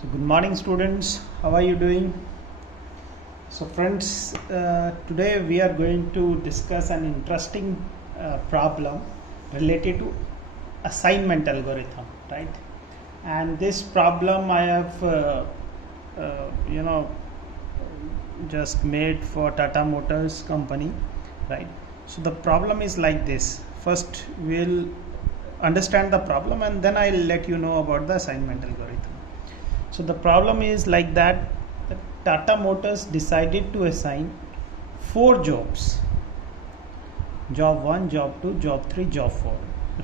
So good morning students, how are you doing? So friends, today we are going to discuss an interesting problem related to assignment algorithm, right? And this problem I have just made for Tata Motors company, right? So the problem is like this. First we'll understand the problem and then I'll let you know about the assignment algorithm. So the problem is like that Tata Motors decided to assign 4 jobs: job 1, job 2, job 3, job 4,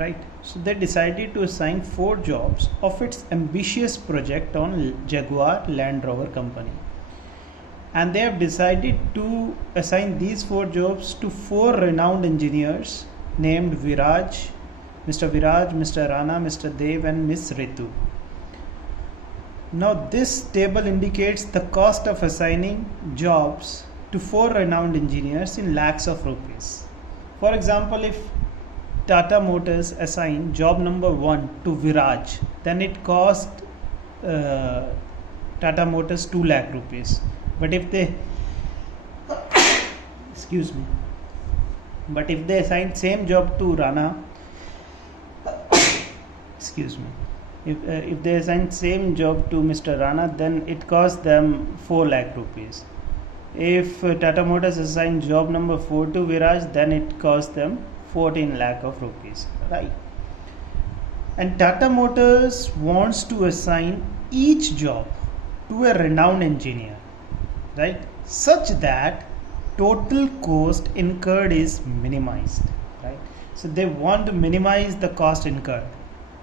right? So they decided to assign 4 jobs of its ambitious project on Jaguar Land Rover company, and they have decided to assign these 4 jobs to 4 renowned engineers named Viraj, Mr. Rana, Mr. Dev and Miss Ritu. Now this table indicates the cost of assigning jobs to 4 renowned engineers in lakhs of rupees. For example, if Tata Motors assign job number 1 to Viraj, then it cost Tata Motors 2 lakh rupees. But if they assign same job to Rana, if they assign same job to Mr. Rana, then it costs them 4 lakh rupees. If Tata Motors assign job number 4 to Viraj, then it costs them 14 lakh of rupees, right? And Tata Motors wants to assign each job to a renowned engineer, right, such that total cost incurred is minimized, right? So they want to minimize the cost incurred.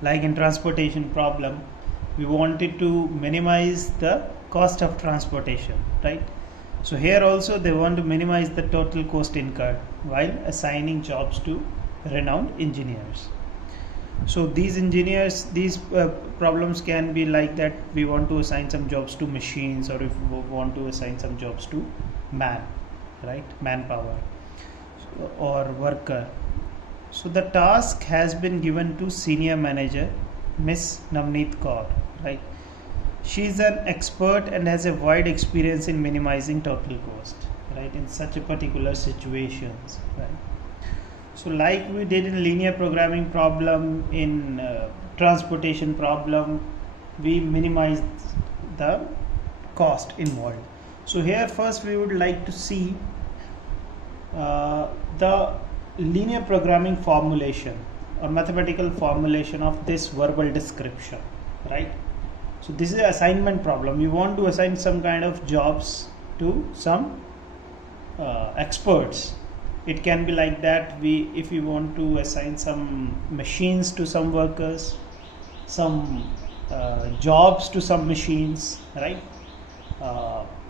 Like in transportation problem, we wanted to minimize the cost of transportation, right? So here also they want to minimize the total cost incurred while assigning jobs to renowned engineers. So these problems can be like that. We want to assign some jobs to machines, or if we want to assign some jobs to manpower or worker. So the task has been given to senior manager Miss Navneet Kaur, right? She is an expert and has a wide experience in minimizing total cost, right, in such a particular situations, right? So like we did in linear programming problem, in transportation problem, we minimized the cost involved. So here first we would like to see the linear programming formulation or mathematical formulation of this verbal description, right? So this is an assignment problem. You want to assign some kind of jobs to some experts. It can be like that. If you want to assign some machines to some workers, some jobs to some machines, right?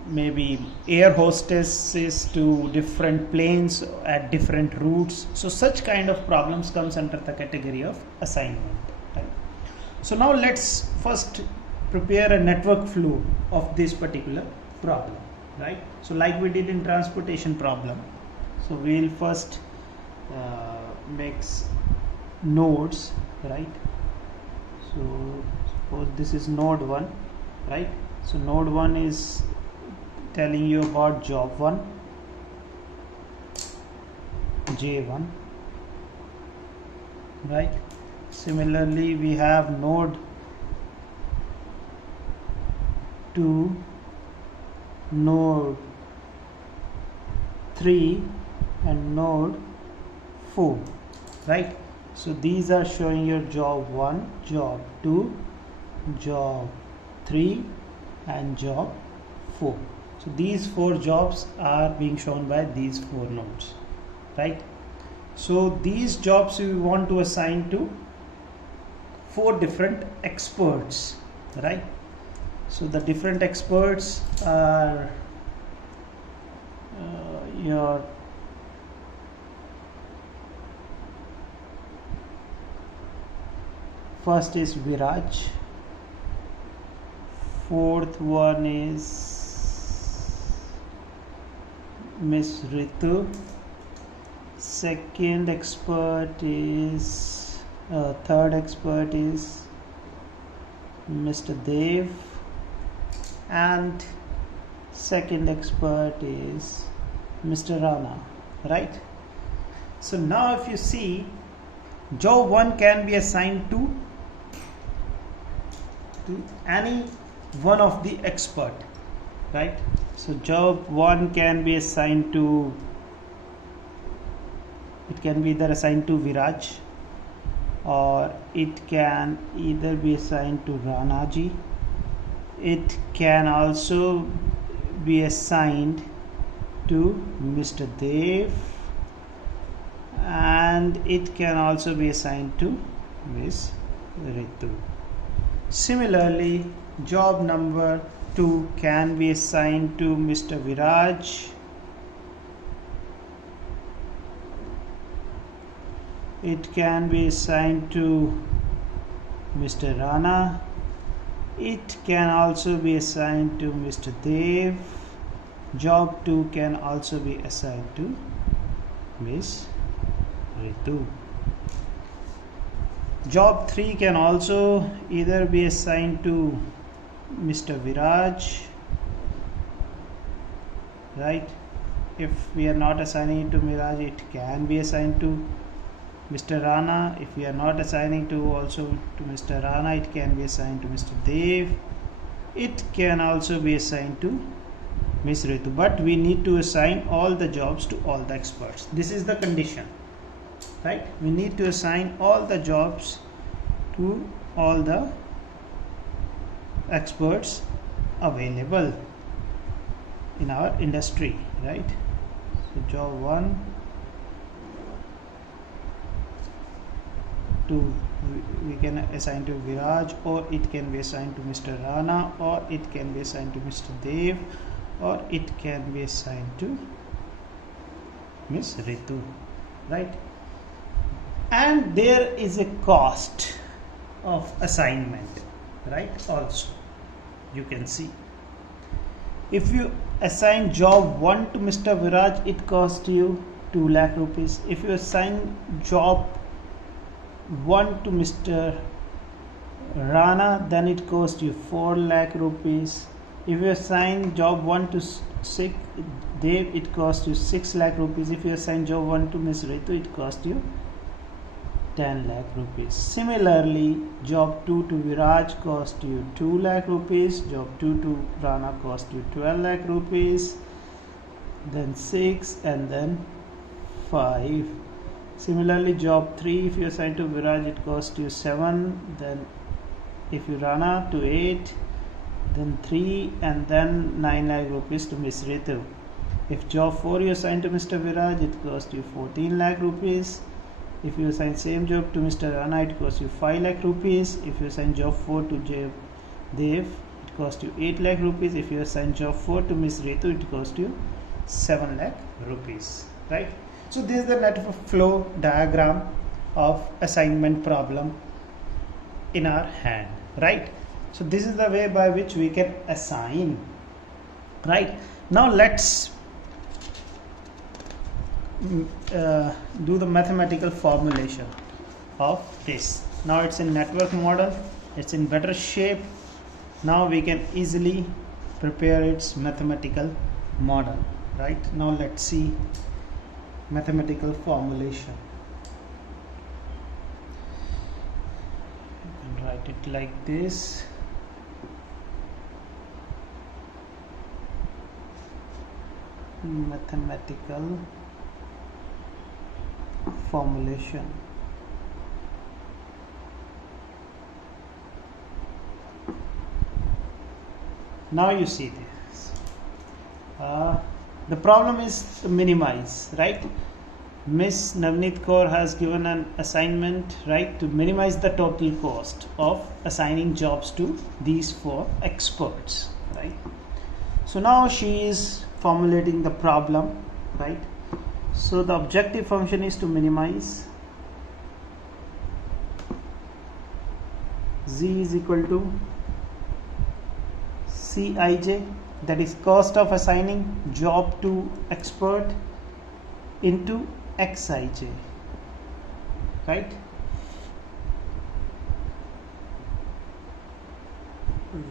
Maybe air hostesses to different planes at different routes. So such kind of problems comes under the category of assignment, right? So now let's first prepare a network flow of this particular problem, right? So like we did in transportation problem, so we'll first mix nodes, right? So suppose this is node 1, right? So node 1 is telling you about job 1, J1, right? Similarly we have node 2, node 3 and node 4, right? So these are showing your job 1, job 2, job 3 and job 4. So these 4 jobs are being shown by these 4 nodes, right? So these jobs we want to assign to 4 different experts, right? So the different experts are your first is Viraj, fourth one is Miss Ritu, second expert is third expert is Mr. Dev, and second expert is Mr. Rana, right? So now if you see, job 1 can be assigned to any one of the expert, right? So job 1 can be assigned to, it can be either assigned to Viraj, or it can either be assigned to Ranaji. It can also be assigned to Mr. Dev, and it can also be assigned to Miss Ritu. Similarly, job number 2 can be assigned to Mr. Viraj. It can be assigned to Mr. Rana. It can also be assigned to Mr. Dev. Job 2 can also be assigned to Miss Ritu. Job 3 can also either be assigned to Mr. Viraj, right? If we are not assigning it to Viraj, it can be assigned to Mr. Rana. If we are not assigning to also to Mr. Rana, it can be assigned to Mr. Dev. It can also be assigned to Miss Ritu, but we need to assign all the jobs to all the experts. This is the condition, right? We need to assign all the jobs to all the experts available in our industry, right? So job 1 to, we can assign to Viraj, or it can be assigned to Mr. Rana, or it can be assigned to Mr. Dev, or it can be assigned to Miss Ritu, right? And there is a cost of assignment, right? Also you can see, if you assign job 1 to Mr. Viraj, it costs you 2 lakh rupees. If you assign job 1 to Mr. Rana, then it costs you 4 lakh rupees. If you assign job 1 to Dev, it costs you 6 lakh rupees. If you assign job 1 to Miss Ritu, it costs you 10 lakh rupees. Similarly, job 2 to Viraj cost you 2 lakh rupees. Job 2 to Rana cost you 12 lakh rupees. Then 6, and then 5. Similarly, job 3, if you assign to Viraj, it costs you 7. Then if you Rana to 8, then 3, and then 9 lakh rupees to Miss Ritu. If job 4 you assign to Mr. Viraj, it costs you 14 lakh rupees. If you assign same job to Mr. Rana, it costs you 5 lakh rupees. If you assign job 4 to Dev, it costs you 8 lakh rupees. If you assign job 4 to Miss Ritu, it costs you 7 lakh rupees, right? So this is the network flow diagram of assignment problem in our hand, right? So this is the way by which we can assign, right? Now let's do the mathematical formulation of this. Now it's in network model, it's in better shape. Now we can easily prepare its mathematical model, right? Now let's see mathematical formulation. You can write it like this. Mathematical formulation. Now you see this. The problem is to minimize, right? Miss Navneet Kaur has given an assignment, right, to minimize the total cost of assigning jobs to these 4 experts, right? So now she is formulating the problem, right? So the objective function is to minimize z is equal to Cij, that is cost of assigning job to expert, into Xij, right?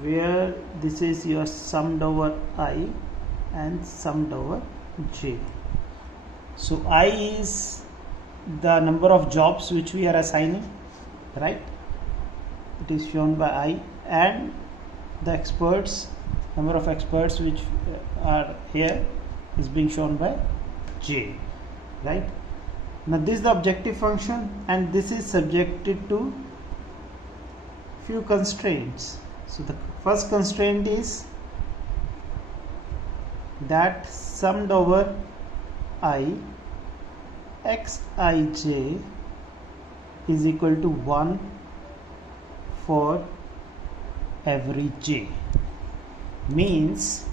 where this is your summed over I and summed over j. So I is the number of jobs which we are assigning, right? It is shown by I, and the experts, number of experts which are here is being shown by j, right? Now this is the objective function, and this is subjected to few constraints. So the first constraint is that summed over I xij is equal to 1 for every j. Means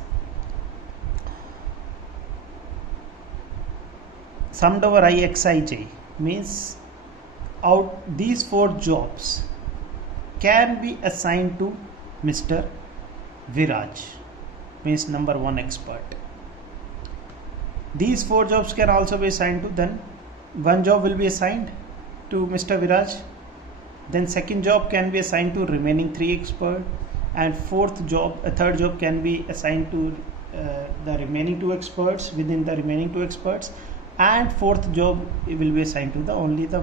summed over I xij means out these 4 jobs can be assigned to Mr. Viraj, means number 1 expert. These 4 jobs can also be assigned to, then one job will be assigned to Mr. Viraj, then second job can be assigned to remaining 3 expert, and third job can be assigned to the remaining 2 experts within the remaining 2 experts, and fourth job will be assigned to only the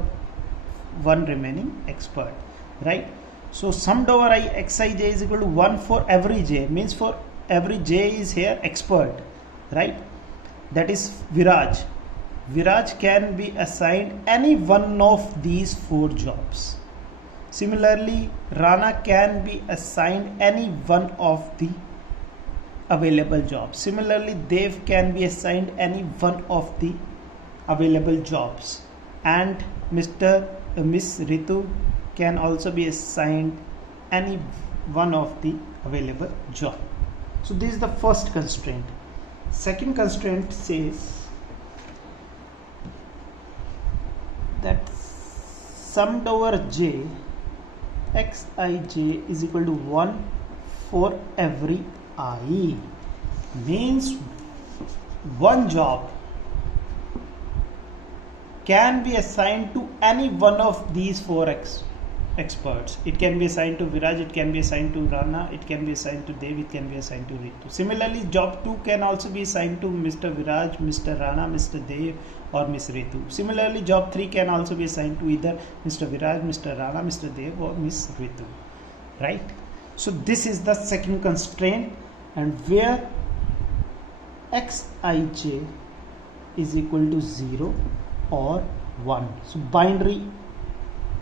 one remaining expert, right? So summed over I xij is equal to 1 for every j, means for every j is here expert, right? That is Viraj. Viraj can be assigned any one of these 4 jobs. Similarly, Rana can be assigned any one of the available jobs. Similarly, Dev can be assigned any one of the available jobs, and Miss Ritu can also be assigned any one of the available job. So this is the first constraint. Second constraint says that summed over j xij is equal to 1 for every I, means one job can be assigned to any one of these 4 experts. It can be assigned to Viraj, it can be assigned to Rana, it can be assigned to Dev, it can be assigned to Ritu. Similarly, job 2 can also be assigned to Mr. Viraj, Mr. Rana, Mr. Dev or Miss Ritu. Similarly, job 3 can also be assigned to either Mr. Viraj, Mr. Rana, Mr. Dev or Miss Ritu, right? So this is the second constraint, and where xij is equal to 0 or 1. So binary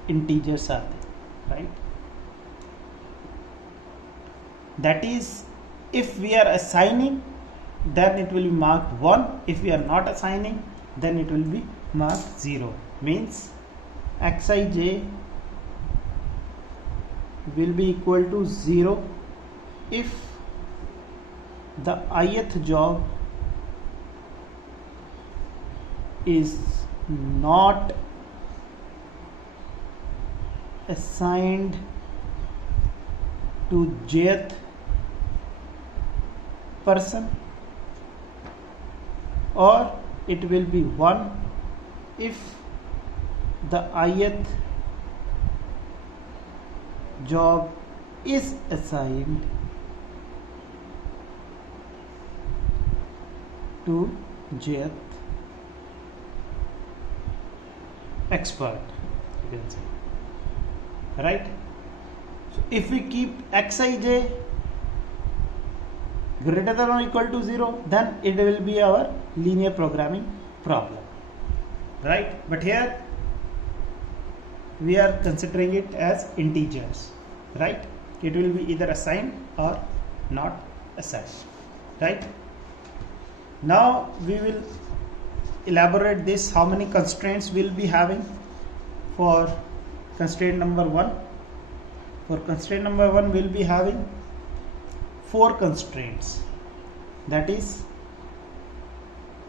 integers are there, right? That is, if we are assigning, then it will be marked 1. If we are not assigning, then it will be marked 0. Means xij will be equal to 0 if the ith job is not assigned to jth person, or it will be 1 if the ith job is assigned to jth expert, you can say, right? So if we keep xij greater than or equal to 0, then it will be our linear programming problem, right? But here we are considering it as integers, right? It will be either assigned or not assigned, right? Now we will elaborate this, how many constraints we'll be having for constraint number 1. For constraint number 1, we'll be having 4 constraints, that is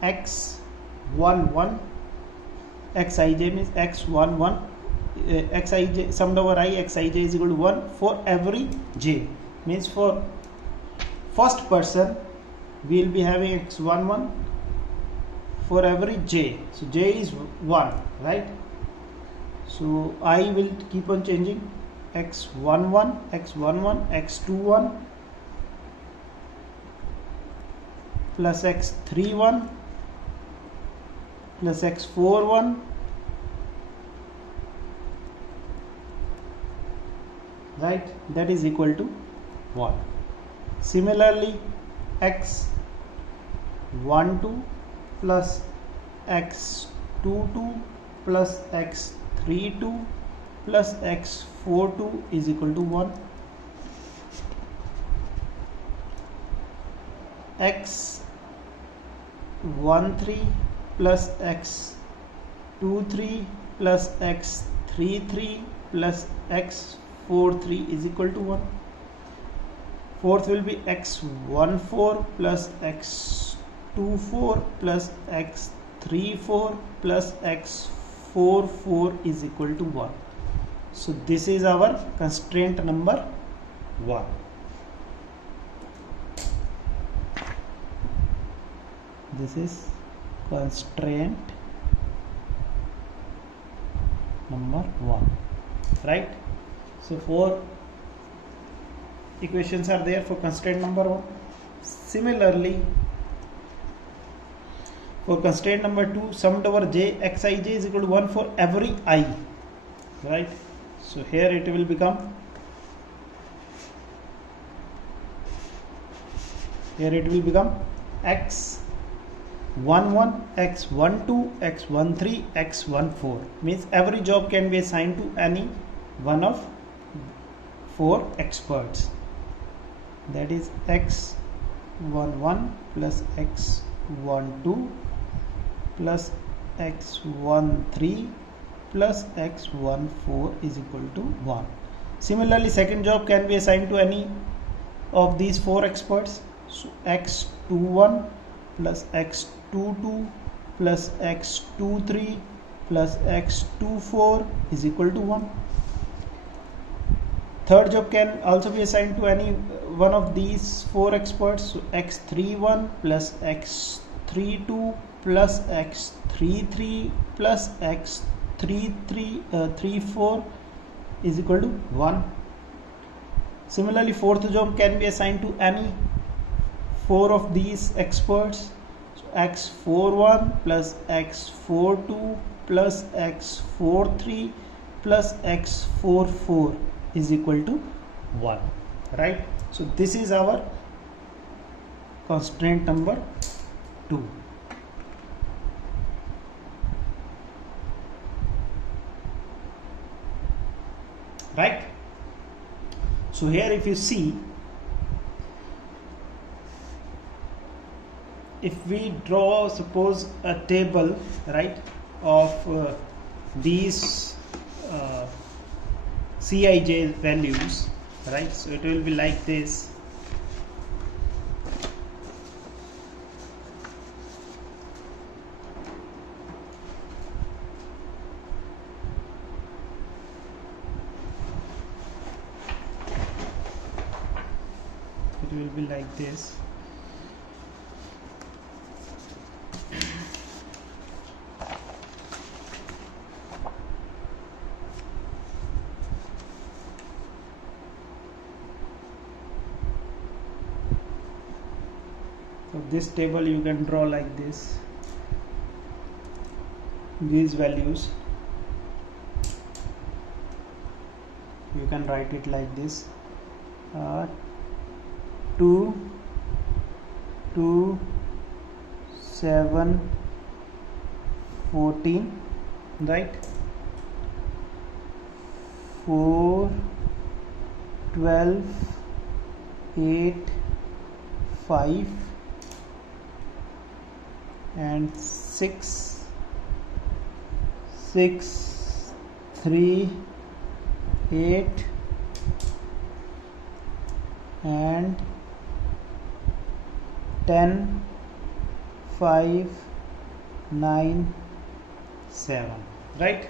x11, xij means x11, xij summed over I xij is equal to 1 for every j, means for first person we will be having x11 for every j. So j is 1, right? So I will keep on changing x11 x11 x21 plus x31 plus x41 right, that is equal to 1. Similarly x12 plus x22 plus x32 plus x42 is equal to 1. x13 plus x23 plus x33 plus x43 is equal to 1. Fourth will be x14 plus x24 plus x34 plus x44 is equal to 1. So this is our constraint number 1. This is constraint number 1, right? So 4 equations are there for constraint number 1. Similarly, for constraint number 2, summed over j xij is equal to 1 for every I, right? So here it will become x11 x12 x13 x14, means every job can be assigned to any one of 4 experts, that is x11 plus x12 plus x13 plus x14 is equal to 1. Similarly, second job can be assigned to any of these 4 experts. So x21 plus x22 plus x23 plus x24 is equal to 1. Third job can also be assigned to any one of these 4 experts. So x31 plus x32 plus x33 plus x34 is equal to 1. Similarly, fourth job can be assigned to any 4 of these experts. So x41 plus x42 plus x43 plus x44 is equal to 1, right? So this is our constraint number 2. Right? So here if you see, if we draw suppose a table, right, of these Cij values, right, so it will be like this. It will be like this. So this table you can draw like this, these values you can write it like this, 2 2 7 14, right, 4 12 8 5 and 6 3 8 and 10 5 9 7, right?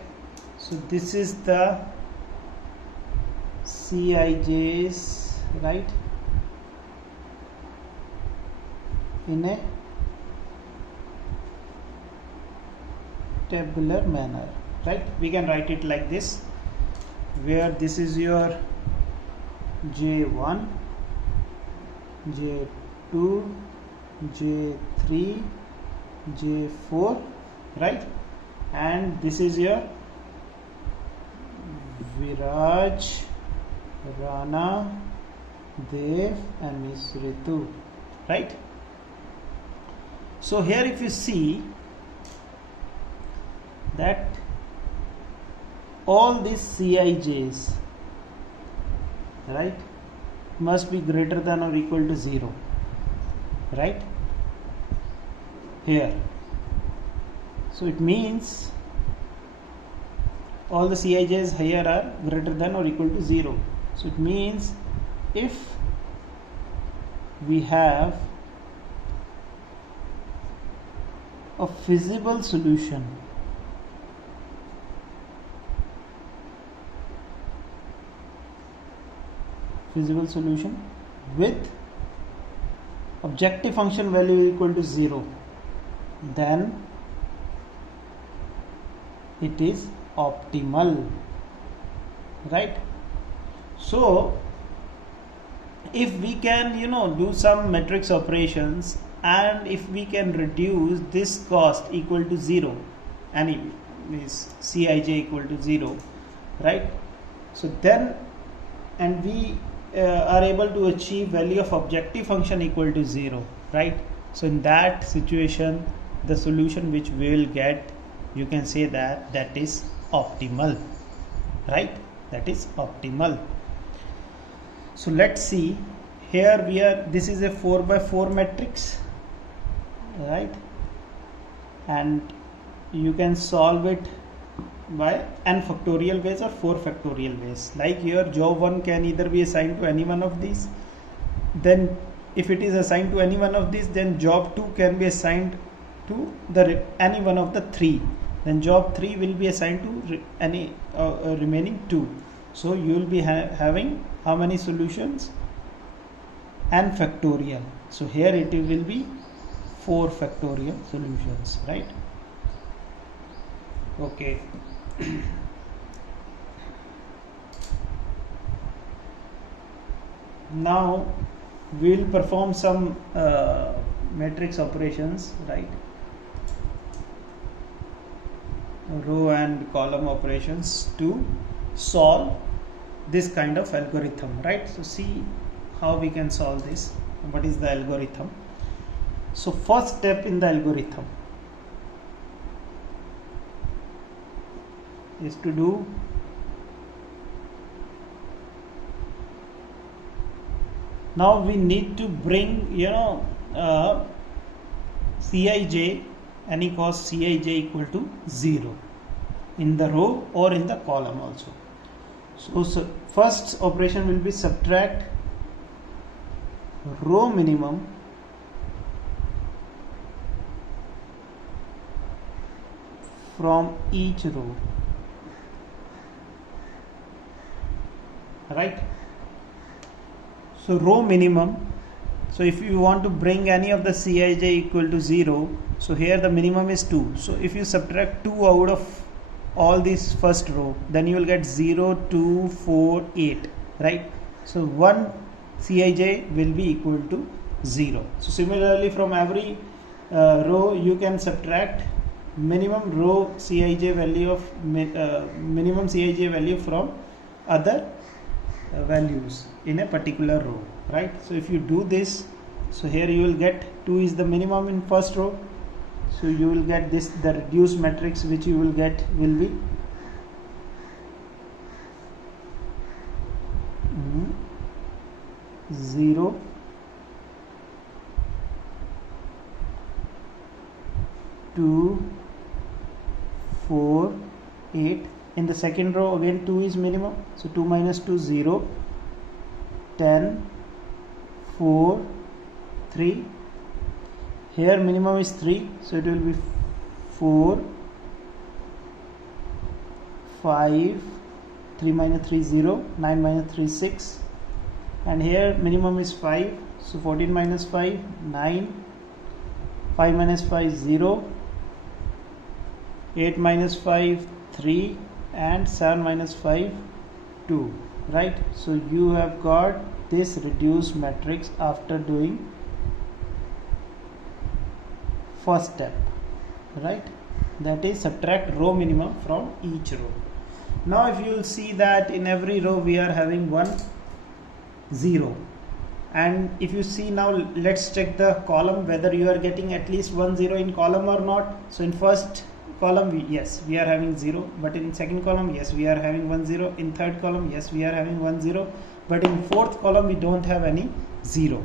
So this is the Cij's, right, in a tabular manner, right? We can write it like this. where this is your J1, J2, J3, J4, right? And this is your Viraj, Rana, Dev and Miss Ritu, right? So here if you see that all theseCijs, right, must be greater than or equal to 0, right, here. So it means all theCijs here are greater than or equal to 0. So it means if we have a feasible solution with objective function value equal to 0, then it is optimal, right? So if we can do some matrix operations, and if we can reduce this cost equal to 0, and is Cij equal to 0, right? So then, and we are able to achieve value of objective function equal to 0, right? So in that situation, the solution which we will get, you can say that is optimal, right? That is optimal. So let's see, here this is a 4x4 matrix, right? And you can solve it by n factorial ways or 4 factorial ways. Like here, job 1 can either be assigned to any one of these. Then if it is assigned to any one of these, then job 2 can be assigned to any one of the 3. Then job 3 will be assigned to any remaining 2. So you will be having how many solutions? N factorial. So here it will be 4 factorial solutions, right? Okay. Now we will perform some matrix operations, right? Row and column operations to solve this kind of algorithm, right? So see how we can solve this. What is the algorithm? So first step in the algorithm is to do now we need to bring Cij, any cost Cij equal to 0 in the row or in the column also. So first operation will be subtract row minimum from each row, right? So row minimum, so if you want to bring any of the Cij equal to 0, so here the minimum is 2. So if you subtract 2 out of all these first row, then you will get 0, 2, 4, 8, right? So one Cij will be equal to 0. So similarly, from every row you can subtract minimum row Cij value of minimum Cij value from other values in a particular row, right? So if you do this, so here you will get 2 is the minimum in first row, so you will get this, the reduced matrix which you will get will be 0, 2, 4, 8. In the second row again 2 is minimum, so 2 minus 2 0, 10, 4, 3. Here minimum is 3, so it will be 4, 5, 3 minus 3 0, 9 minus 3 6, and here minimum is 5, so 14 minus 5 9, 5 minus 5 0, 8 minus 5 3, and 7 minus 5 2, right? So you have got this reduced matrix after doing first step, right? That is subtract row minimum from each row. Now if you will see that in every row we are having 1 0, and if you see now, let's check the column whether you are getting at least 1 0 in column or not. So in first column yes we are having 0, but in second column yes we are having 1 0, in third column yes we are having 1 0, but in fourth column we don't have any 0.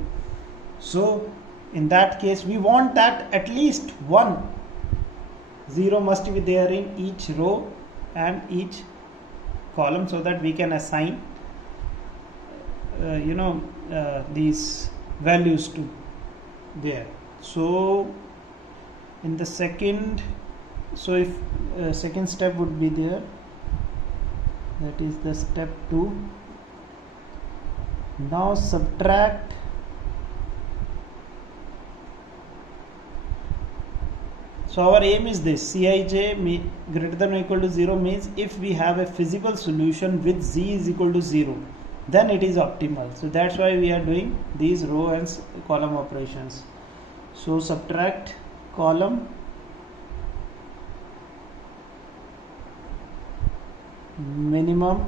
So in that case we want that at least 1 0 must be there in each row and each column, so that we can assign these values to there. So in the second, so if second step would be there, that is the step 2. Now subtract so our aim is this: Cij greater than or equal to 0 means if we have a feasible solution with z is equal to 0, then it is optimal. So that's why we are doing these row and column operations. So subtract column minimum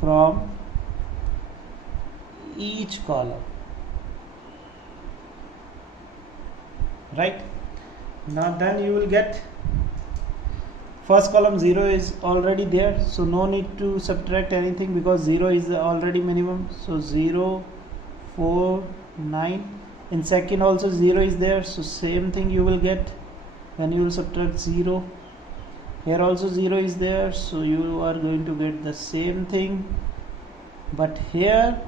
from each column, right? Now then you will get first column 0 is already there, so no need to subtract anything because 0 is already minimum. So 0 4 9, in second also 0 is there, so same thing you will get when you will subtract 0. Here also 0 is there, so you are going to get the same thing, but here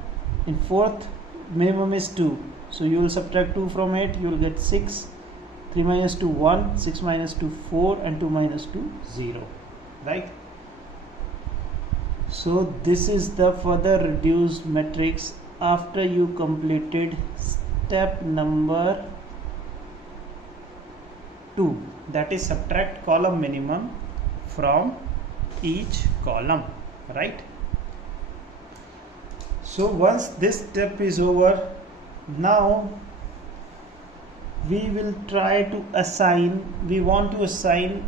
in fourth minimum is 2, so you will subtract 2 from it, you will get 6. 3 minus 2 1, 6 minus 2 4, and 2 minus 2 0, right? So this is the further reduced matrix after you completed step number 2, that is subtract column minimum from each column, right? So once this step is over, now we will try to assign, we want to assign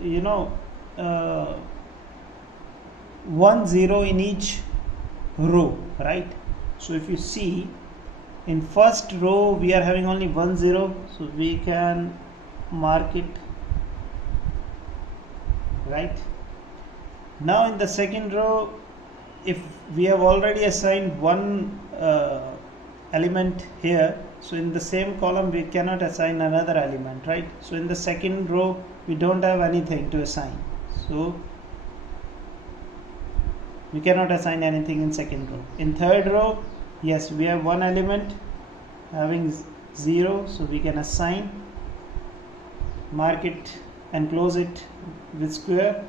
1 0 in each row, right? So if you see in first row we are having only 1 0, so we can mark it, right? Now in the second row, if we have already assigned one element here, so in the same column we cannot assign another element, right? So in the second row we don't have anything to assign, so we cannot assign anything in second row. In third row, yes, we have one element having 0, so we can assign, mark it and close it with square.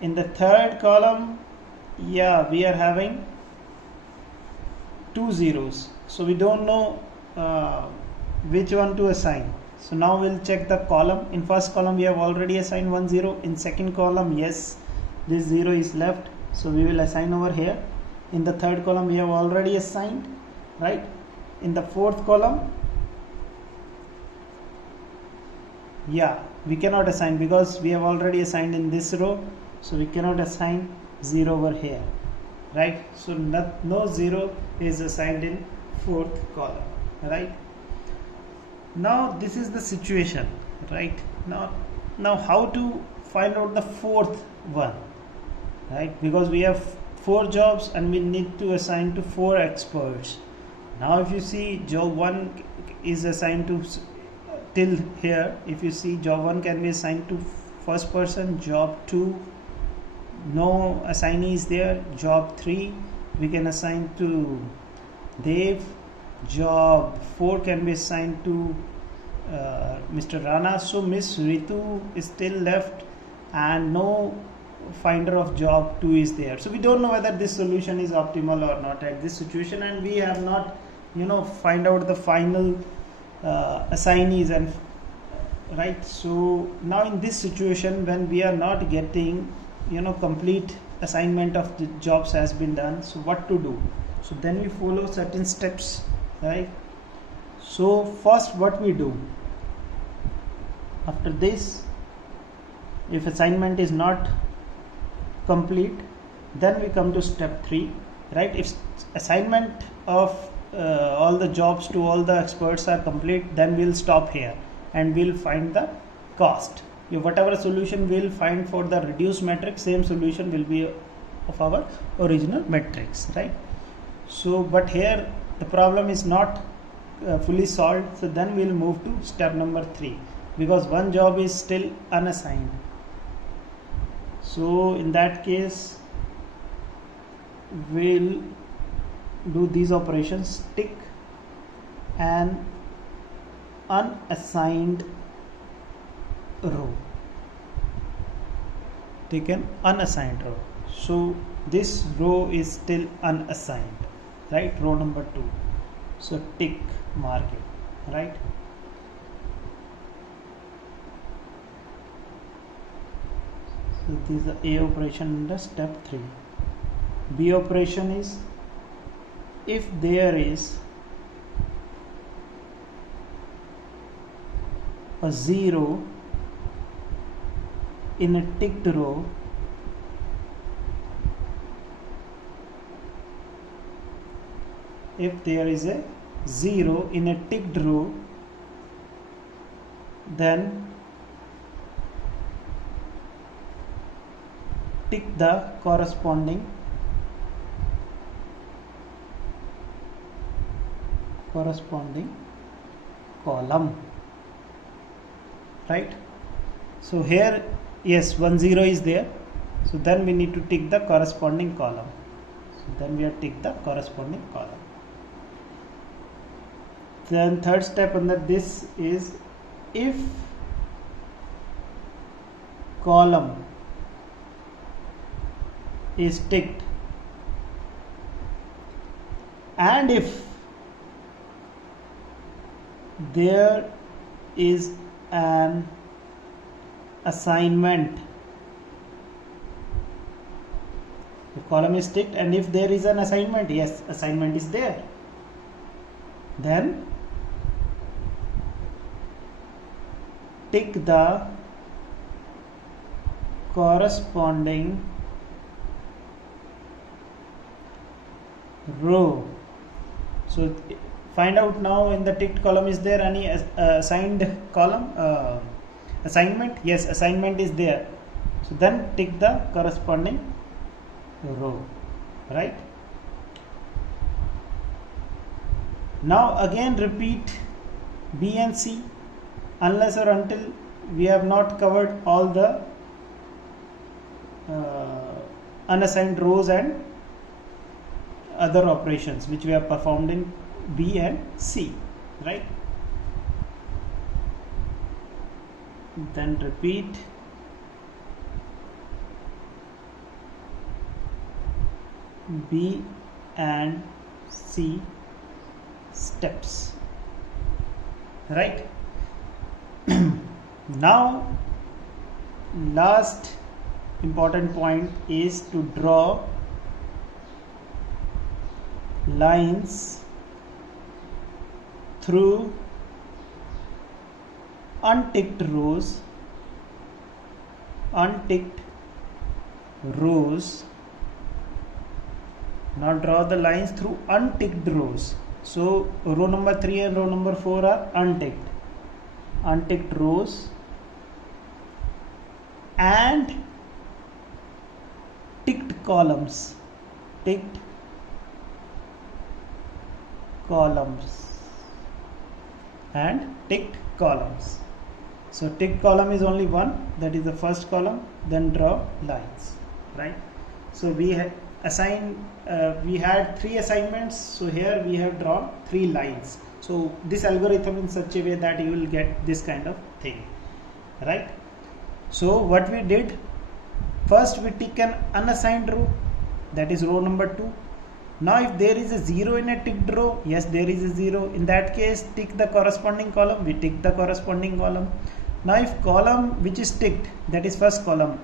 In the third column, yeah, we are having 2 zeros, so we don't know which one to assign. So now we'll check the column. In first column we have already assigned 1 0. In second column, yes, this 0 is left, so we will assign over here. In the third column we have already assigned, right? In the fourth column, yeah, we cannot assign because we have already assigned in this row, so we cannot assign 0 over here, right? So no 0 is assigned in fourth column, right? Now this is the situation, right? Now how to find out the fourth one, right? Because we have 4 jobs and we need to assign to 4 experts. Now if you see job 1 is assigned to till here, if you see job 1 can be assigned to first person, job 2 no assignee is there, job 3 we can assign to Dev, job 4 can be assigned to Mr. Rana. So Miss Ritu is still left and no finder of job 2 is there. So we don't know whether this solution is optimal or not at this situation, and we have not find out the final assignees and right? So now in this situation, when we are not getting complete assignment of the jobs has been done, so what to do? So then we follow certain steps, right? So first what we do after this, if assignment is not complete, then we come to step 3, right? If assignment of all the jobs to all the experts are complete, then we'll stop here and we'll find the cost. Whatever solution we'll find for the reduced matrix, same solution will be of our original matrix, right? So but here the problem is not fully solved, so then we'll move to step number 3, because one job is still unassigned. So in that case we'll do these operations: tick an unassigned row, take an unassigned row. So this row is still unassigned, right? Row number 2. So tick mark it, right? So this is the A operation under step 3. B operation is, if there is a 0 in a ticked row, if there is a 0 in a ticked row, then tick the corresponding column, right? So here, yes, 1 0 is there, so then we need to tick the corresponding column. So then we have tick the corresponding column. Then third step under this is, if column is ticked and if there is an assignment, the column is ticked and if there is an assignment, yes, assignment is there, then tick the corresponding row. So find out now, in the ticked column is there any assigned column assignment? Yes, assignment is there, so then tick the corresponding row, right? Now again repeat B and C unless or until we have not covered all the unassigned rows and other operations which we have performed in B and C, right? Then repeat B and C steps, right? Now last important point is to draw lines through unticked rows, now draw the lines through unticked rows. So row number 3 and row number 4 are unticked rows and ticked columns, and ticked columns. So ticked column is only one, that is the first column. Then draw lines, right? So we had we had 3 assignments, so here we have drawn 3 lines. So this algorithm in such a way that you will get this kind of thing, right? So what we did, first we tick an unassigned row, that is row number 2. Now if there is a 0 in a ticked row, yes, there is a 0, in that case tick the corresponding column, we tick the corresponding column. Now if column which is ticked, that is first column,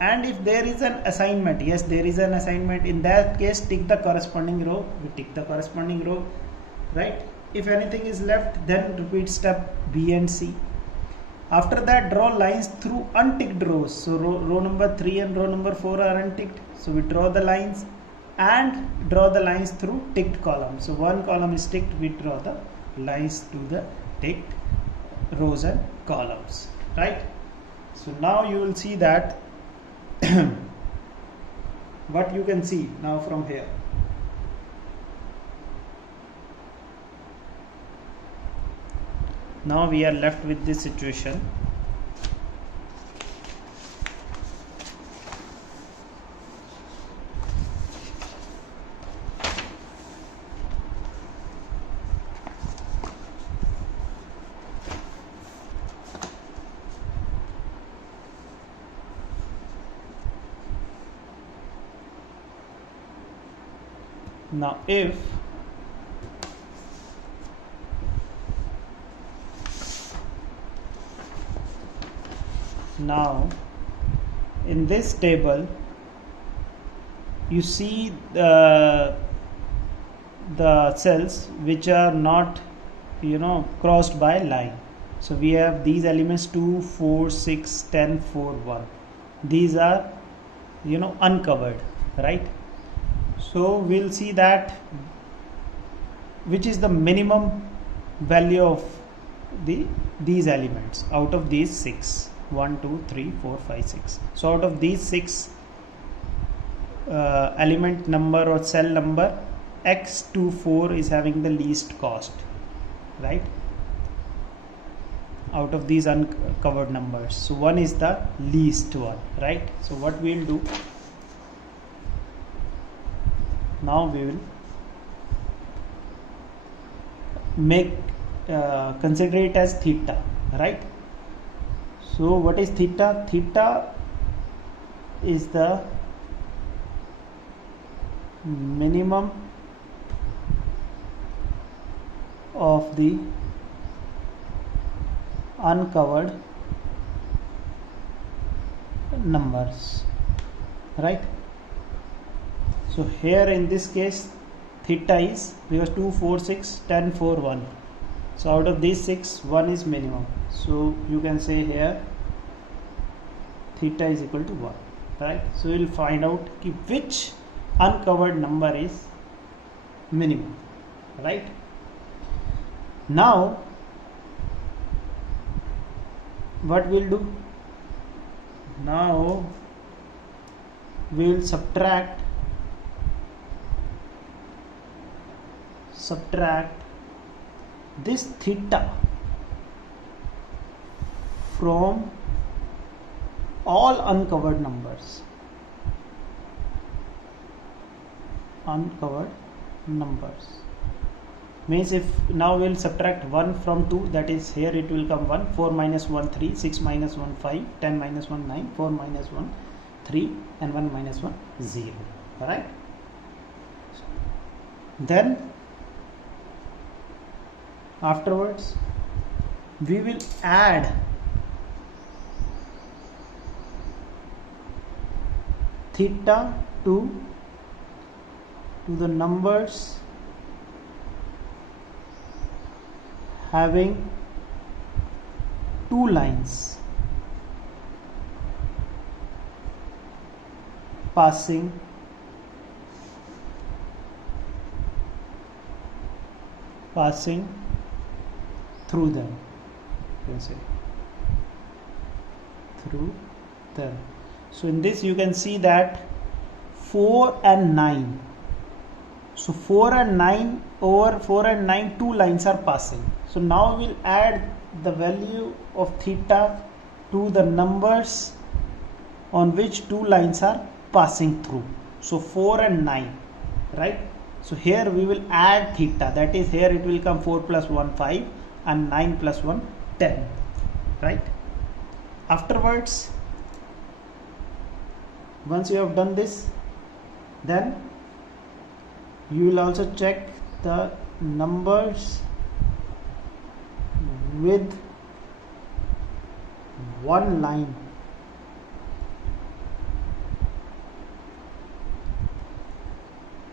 and if there is an assignment, yes there is an assignment, in that case tick the corresponding row, we tick the corresponding row, right? If anything is left, then repeat step B and C. After that, draw lines through unticked rows. So row number 3 and row number 4 are unticked, so we draw the lines, and draw the lines through ticked columns. So one column is ticked, we draw the lines to the ticked rows and columns, right? So now you will see that what you can see now from here. Now we are left with this situation. Now if now in this table you see the cells which are not crossed by line. So we have these elements 2, 4, 6, 10, 4, 1. These are uncovered, right? So we'll see that which is the minimum value of these elements out of these 6. 1, 2, 3, 4, 5, 6. So out of these 6 element number or cell number, X24 is having the least cost, right? Out of these uncovered numbers. So 1 is the least one, right? So what we'll do, now we will make consider it as theta, right? So what is theta? Theta is the minimum of the uncovered numbers, right? So here in this case theta is, because 2, 4, 6, 10, 4, 1. So out of these 6, 1 is minimum. So you can say here theta is equal to 1, right? So we'll find out which uncovered number is minimum, right? Now what we'll do, now we'll subtract this theta from all uncovered numbers. Means if now we'll subtract 1 from 2, that is here it will come 1, 4 minus 1 3, 6 minus 1 5, 10 minus 1 9, 4 minus 1 3, and 1 minus 1 0, right? Then afterwards we will add theta to the numbers having 2 lines passing through them, you can say through them. So in this you can see that 4 and 9. So 4 and 9, over 4 and 9, 2 lines are passing. So now we'll add the value of theta to the numbers on which 2 lines are passing through. So 4 and 9, right? So here we will add theta, that is here it will come 4 plus 1 5 and 9 plus 1 10, right? Afterwards, once you have done this, then you will also check the numbers with one line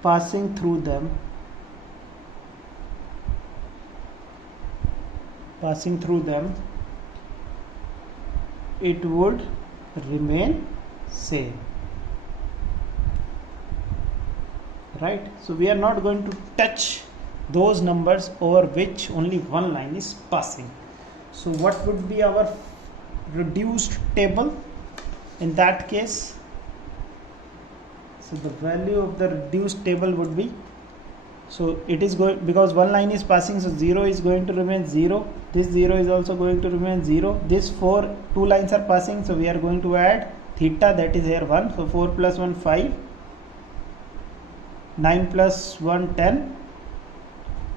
passing through them, it would remain same, right? So we are not going to touch those numbers over which only one line is passing. So what would be our reduced table in that case? So the value of the reduced table would be, so it is going, because one line is passing, so 0 is going to remain 0, this 0 is also going to remain 0, this 2 lines are passing, so we are going to add theta, that is here 1, so 4 plus 1 5, 9 plus 1 10.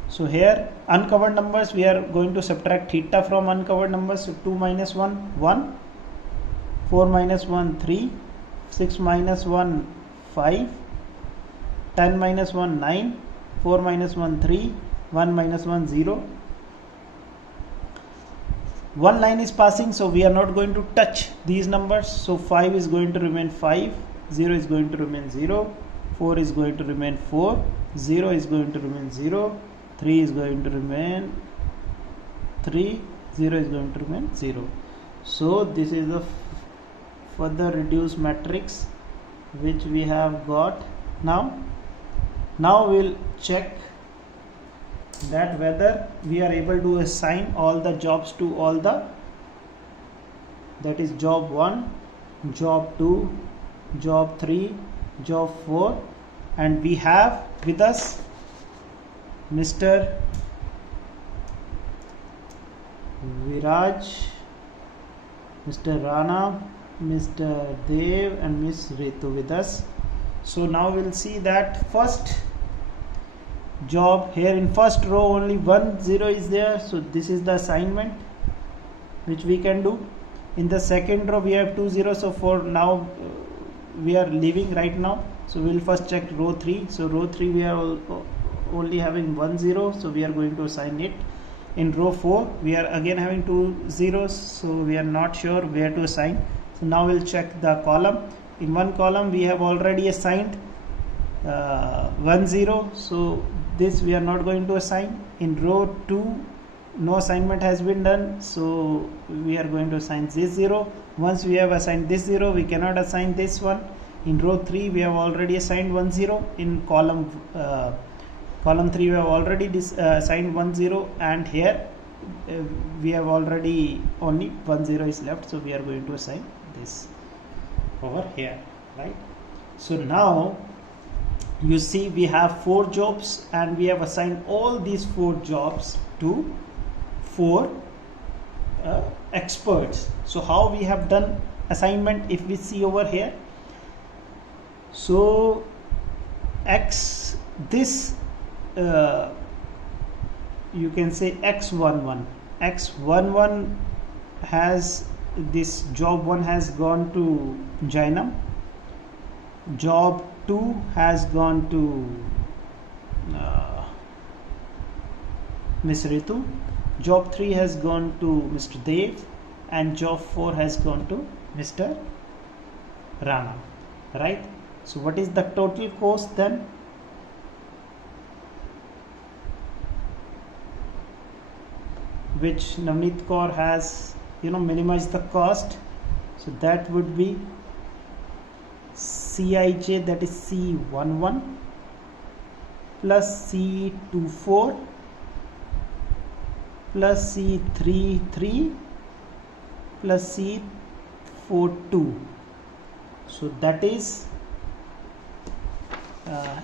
So here uncovered numbers, we are going to subtract theta from uncovered numbers, so 2 minus 1 1, 4 minus 1 3, 6 minus 1 5, 10 minus 1 9, 4 minus 1 3, 1 minus 1 0. One line is passing, so we are not going to touch these numbers, so 5 is going to remain 5, 0 is going to remain 0, 4 is going to remain 4, 0 is going to remain 0, 3 is going to remain 3, 0 is going to remain 0. So this is the further reduced matrix which we have got. Now we'll check that whether we are able to assign all the jobs to all the, that is job 1, job 2, job 3, job 4, and we have with us Mr. Viraj, Mr. Rana, Mr. Dev and Miss Ritu with us. So now we'll see that first job, here in first row only 1 0 is there, so this is the assignment which we can do. In the second row we have 2 0, so for now we are leaving right now, so we'll first check row 3. So row 3 we are only having 1 0, so we are going to assign it. In row 4 we are again having 2 zeros, so we are not sure where to assign. So now we'll check the column. In one column we have already assigned 1 0, so this we are not going to assign. In row 2 no assignment has been done, so we are going to assign this 0. Once we have assigned this 0, we cannot assign this one. In row 3 we have already assigned 1 0. In column 3 we have already assigned 1 0, and here we have already only 1 0 is left, so we are going to assign this over here, right? So now you see we have 4 jobs and we have assigned all these 4 jobs to 4 experts. So how we have done assignment, if we see over here, so this you can say x11 has, this job 1 has gone to Jainam, job 2 has gone to Miss Ritu, job 3 has gone to Mr. Dev, and job 4 has gone to Mr. Rana, right? So what is the total cost then? Which Navneet Kaur has minimized the cost, so that would be Cij, that is C11 plus C24 plus C33 plus C42. So that is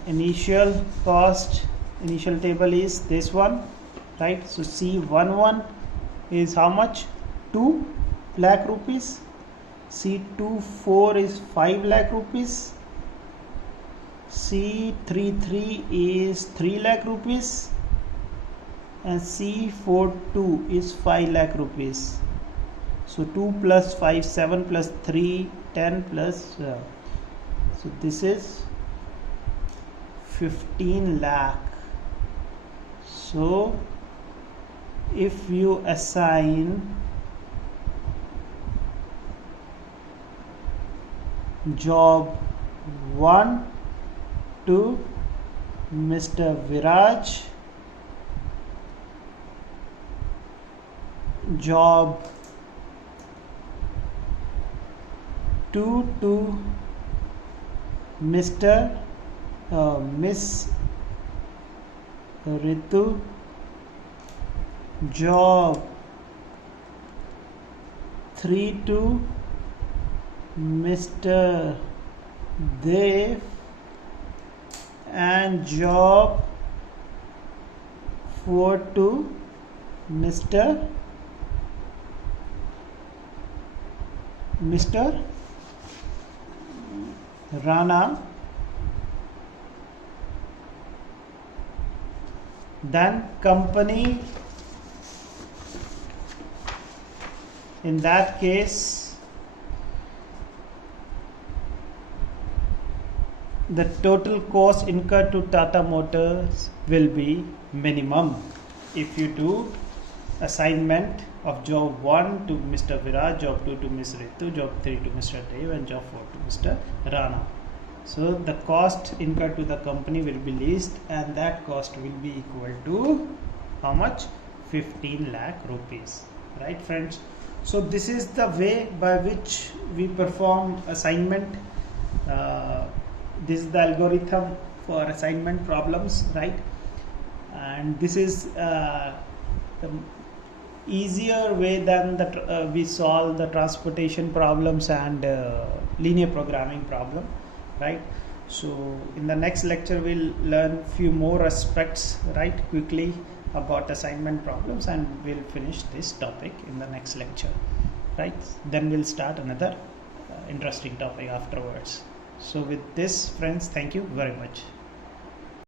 initial cost, initial table is this one, right? So C11 is how much? 2 lakh rupees. C24 is 5 lakh rupees. C33 is 3 lakh rupees, and C42 is 5 lakh rupees. So 2 plus 5 7 plus 3 10 plus so this is 15 lakh. So if you assign job 1 to Mr. Viraj, job 2 to Miss Ritu, job 3 to Mr. Dev, and job 4 to Mr. Rana. Then company, in that case the total cost incurred to Tata Motors will be minimum if you do assignment of job 1 to Mr. Viraj, job 2 to Ms. Ritu, job 3 to Mr. Dev, and job 4 to Mr. Rana. So the cost incurred to the company will be least, and that cost will be equal to how much? 15 lakh rupees. Right, friends? So this is the way by which we perform assignment. This is the algorithm for assignment problems, right? And this is the easier way than we solve the transportation problems and linear programming problem, right? So in the next lecture we'll learn few more aspects, right, quickly about assignment problems, and we'll finish this topic in the next lecture, right? Then we'll start another interesting topic afterwards. So with this, friends, thank you very much.